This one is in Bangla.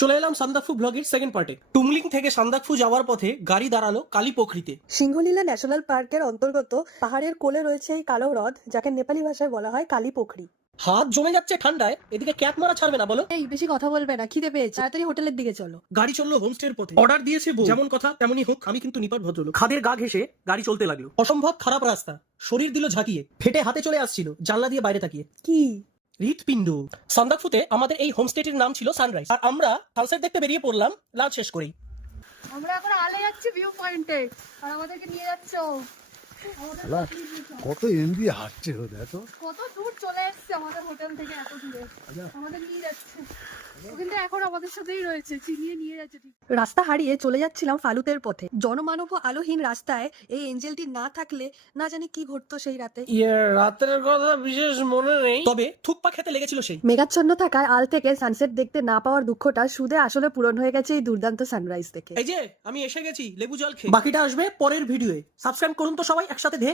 চলে এলাম সান্দাকফু ব্লগের সেকেন্ড পার্টে। টুমলিং থেকে সান্দাকফু যাওয়ার পথে গাড়ি দাঁড়ালো কালীপোখরিতে। সিংহলীলা ন্যাশনাল পার্কের অন্তর্গত পাহাড়ের কোলে রয়েছে এই কালো হ্রদ, যাকে নেপালি ভাষায় বলা হয় কালীপোখরি। হাত জমে যাচ্ছে ঠান্ডায়, এদিকে ক্যাপ মারা ছাড়বে না বলো। এই বেশি কথা বলবে না, খিদে পেয়েছে, তাড়াতাড়ি হোটেলের দিকে চলো। গাড়ি চললো হোমস্টের পথে। অর্ডার দিয়েছে বউ, যেমন কথা তেমনই হোক। আমি কিন্তু নিপাট ভদ্রলোক। খাদের গা ঘেঁষে গাড়ি চলতে লাগলো। অসম্ভব খারাপ রাস্তা, শরীর দিল ঝাঁকিয়ে, ফেটে হাতে চলে আসছিল জানলা দিয়ে বাইরে তাকিয়ে। কি হৃৎপিণ্ড। সান্দাকফুতে আমাদের এই হোমস্টেটির নাম ছিল সানরাইজ, আর আমরা সানসেট দেখতে বেরিয়ে পড়লাম লাঞ্চ শেষ করেই। আমরা এখন আলে যাচ্ছি ভিউ পয়েন্টে, আর আমাদেরকে নিয়ে যাচ্ছ কত এমবি হাঁটছে হতো এত কত দূর চলে এসছে আমাদের হোটেল থেকে, এত দূরে আমাদের নিয়ে যাচ্ছে। কিন্তু এখন আমাদের সাথেই রয়েছে, চিনিয়ে নিয়ে যাচ্ছে। রাস্তা হারিয়ে চলে যাচ্ছিলাম ফালুতের পথে। জনমানব ও আলোহীন রাস্তায় এই এঞ্জেলটি না থাকলে না জানি কি ঘটতো সেই রাতে। রাতের কথা বিশেষ মনে নেই, তবে থুকপা খেতে লেগেছিল সেই। মেঘাচ্ছন্ন থাকায় আল থেকে সানসেট দেখতে না পাওয়ার দুঃখটা সুদে আসলে পূরণ হয়ে গেছে এই দুর্দান্ত সানরাইজ থেকে। এই যে আমি এসে গেছি লেবু জল খেয়ে। বাকিটা আসবে পরের ভিডিওয়ে। সাবস্ক্রাইব করুন তো সবাই একসাথে ধে।